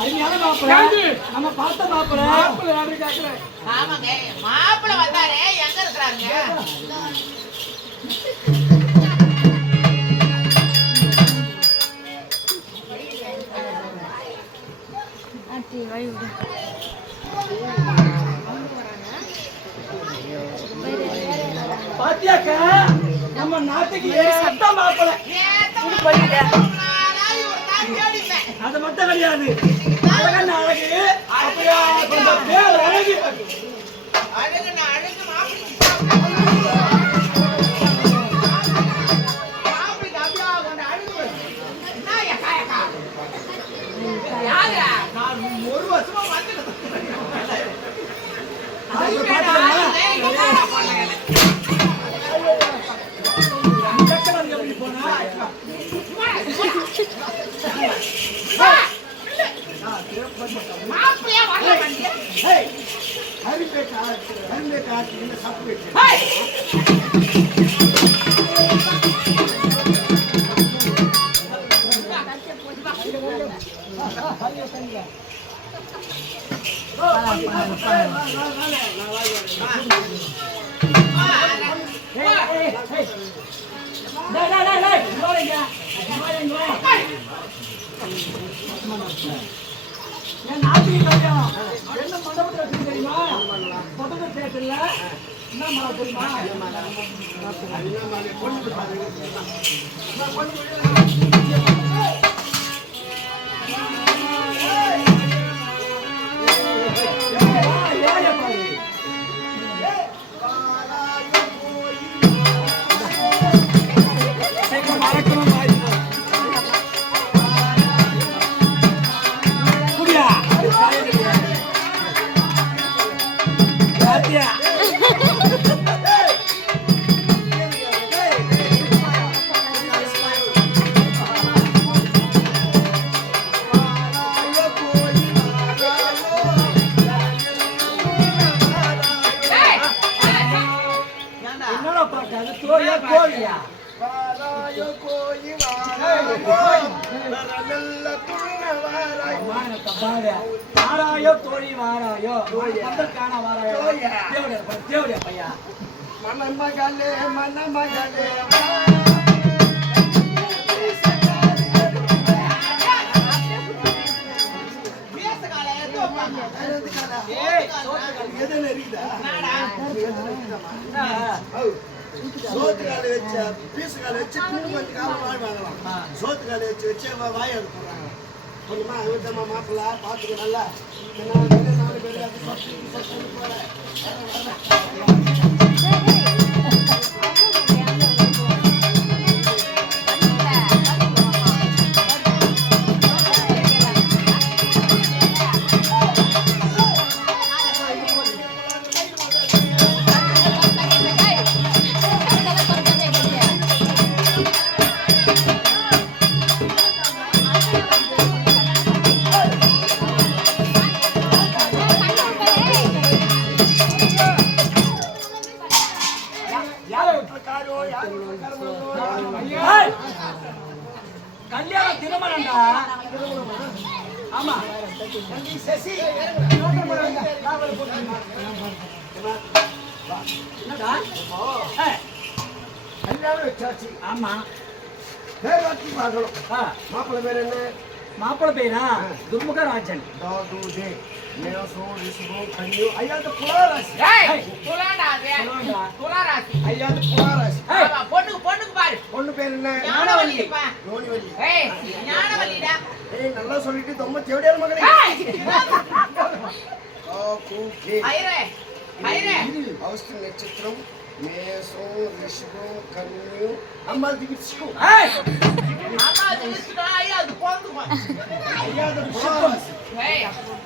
அருமையான மாப்பிள நம்ம பார்த்த மாப்பிள யாரு கேக்குறேன்? ஆமாங்க மாப்பிள வந்தாரே எங்க இருக்கறாங்க? ஆச்சி வாய் விடு. பாத்தியாக்கா நம்ம நாட்டுக்கு ஏத்த மாப்பிள இது போயிட்ட. அது மட்டும் கிடையாது, அழகன் அழகு அப்படியா கொஞ்சம் பேர் அழகு அழகு அழகு மாப்பிள அப்படியே கொண்டு அழகு என்ன யக்கா யக்கா யாரு நான் ஒரு வருஷமா வந்து அது பாத்தீங்களா மாப்பிளையா வரல வண்டியா ஏய் ஹரிபேட்டா என்ன சாப்பிட்டு என் நாட்டுக்கு கல்யாணம் என்ன மண்டபத்தில் வச்சு தெரியுமா? மொத்தத்தை தேட்டர்ல என்ன மாலை தெரியுமா? வாராயோ தோழி வாராயோ பந்தற்கான வாராயோ தேவடைய பையா மணமகளே மணமகளே சோத்துக்கால வச்சு பீசுக்கால வச்சு கொஞ்சம் காலம் வாய் வாங்கலாம். சோத்துக்கால வச்சு வாய் எடுத்துறாங்க. கொஞ்சமா விட்டமா மாப்பிள்ள பார்த்துக்க நல்லா. நாலு பேர் போறேன். கல்யாண திருமணம்டா. ஆமா சசி கல்யாணம் வச்சாச்சு. ஆமா மாப்பிள்ளை பேர் என்ன? மாப்பிள்ளை பேரா துர்முகராஜன். பொண்ணுக்கு பாரு பொண்ணு பேர் என்ன? ஞானவல்லி. நல்லா சொல்லிட்டு தொம்ப தேவடியார் மகனே. நட்சத்திரம் மேசம் ரிஷபம் கன்னியும் அம்மா திகிச்சுக்கும்.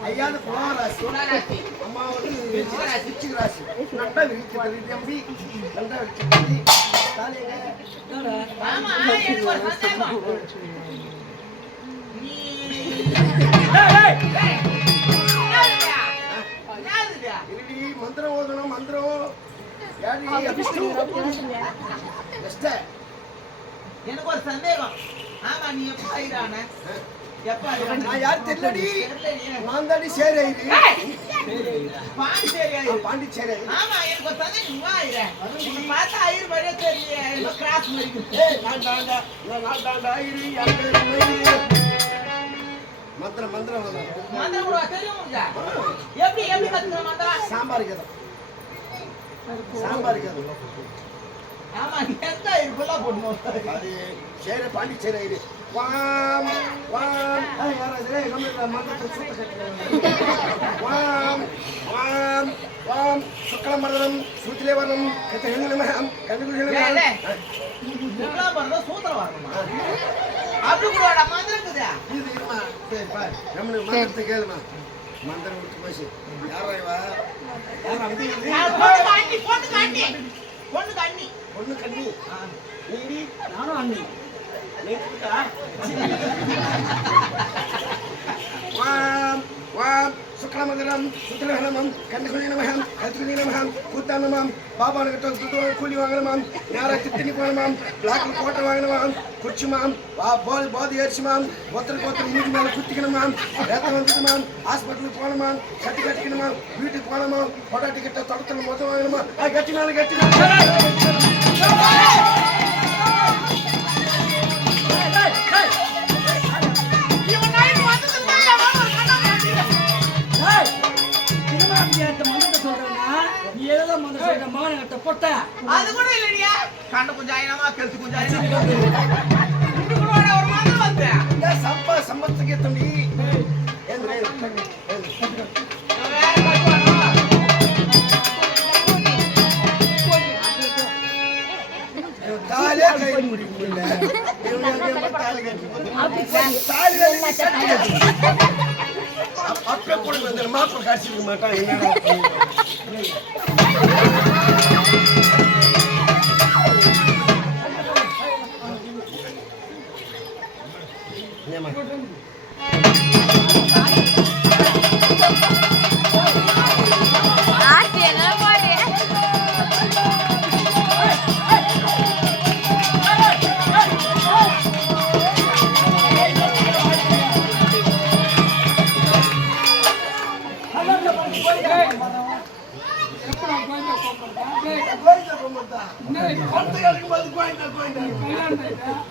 ஐயாது புலாராசி. அம்மா வந்து விருச்சிக ராசி. நட்டா விரிக்கிறது தம்பி. நட்டா விரிக்கிறது. மந்திரம் ஓதணும் மந்திரம். எனக்கு ஒரு சந்தேகம். ஆமா நீ எப்ப ஆயிரான? எப்ப நான் யார் தெரியலடி. நான் தாண்டி சேரி ஐயரு. பாண்டிச்சேரி பாண்டிச்சேரி ஐயரு. ஆமா எனக்கு ஒரு சந்தேகம் வா ஐயர் உன்னை பார்த்தா ஐயர் மாதிரியே தெரியல ஏதோ கிராஸ் மாதிரி இருக்கு. ஏய் நான் தாண்டா ஐயரு. என் பேரு மயிரு. மந்திரம் மந்திரம் கூட தெரியும் உங்களுக்கு? எப்படி கத்துக்கிற மந்திரம்? சாம்பார் கதை. ஆமா எந்த ஐயர் ஃபுல்லா போடணும். அது சேர பாண்டிச்சேரி ஐயரு. வாம் வாம் ஏய் யாரே நம்ம மந்திரத்தை சூட்ட கட்டுறாங்க. வாம் வாம் வாம் சுக்லமரதம் சூத்திலே வரணம் கதஹனமஹம் கண்டுகுலமஹம். இதெல்லாம் பண்றது சூத்திரம் வரணுமா? அப்படி கூட மந்திரம் இருக்குதா? இது இருமா. சரி பாரு. நம்ம மந்திரத்தை கேளுமா. மந்திரம் விட்டு போச்சு. யாரா இவ? யாரா வந்து பொண்ணு கண்ணி. நீடி நானும் அண்ணி. நீ கூட்டா? வாம் வாம் சுக்லமரதம் சூத்திலே வரணம் கண்டுகுலமஹம் கதுகுலமஹம் கூத்தானமாம் பாபானுக்கிட்ட கூலி வாங்கணுமாம். நேரா திட்டினி போகணுமாம். பிளாக்ல கோட்டை வாங்கணுமாம். குச்சிமாம் போதி ஏறிச்சுமாம். ஒருத்தருக்கு மூடி மேலே குத்திக்கணுமாம். ரத்தம் வந்துடுமாம். ஹாஸ்பிட்டலுக்கு போகணுமாம். கட்டிக்கணுமாம். வீட்டுக்கு போகணுமாம். பொட்டாட்டி கிட்ட தொடத்துல மொத்தம் வாங்கணுமா. கட்டினாலும் அது கூட இல்லடியா கண்ணு கொஞ்சம் ஆயினமா கெழுத்து கொஞ்சம் ஆயினமா ஒரு மந்திரம் வந்து சம்பத்துக்கே தம்பி தாலே கை முடியல. அப்பே கூட வந்து மாப்பிள்ளை காட்சிக்க மாட்டான். என்ன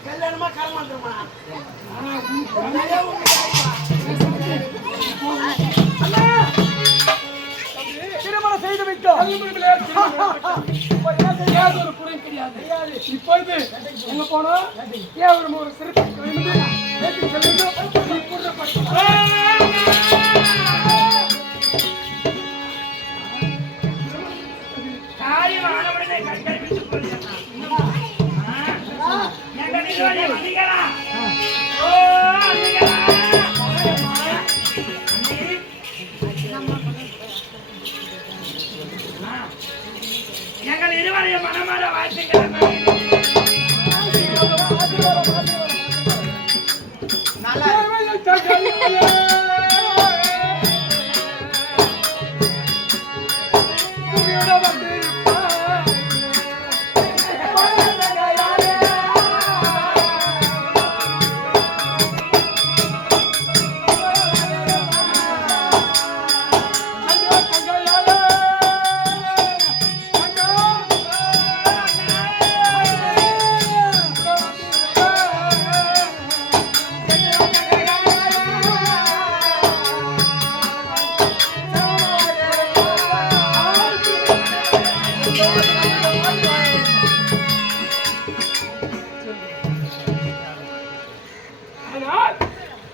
கல்யாணமா கரமாந்திரமா திருமணம் செய்து விட்டோம். ஒரு குறை கிடையாது. இப்பொழுது எங்க போனோம்? ஒரு சிறப்பு எங்கள் இருவரையும் மனமாற வாழ்த்துக்கள்.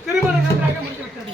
திருமணம் நன்றாக முடிந்துவிட்டது.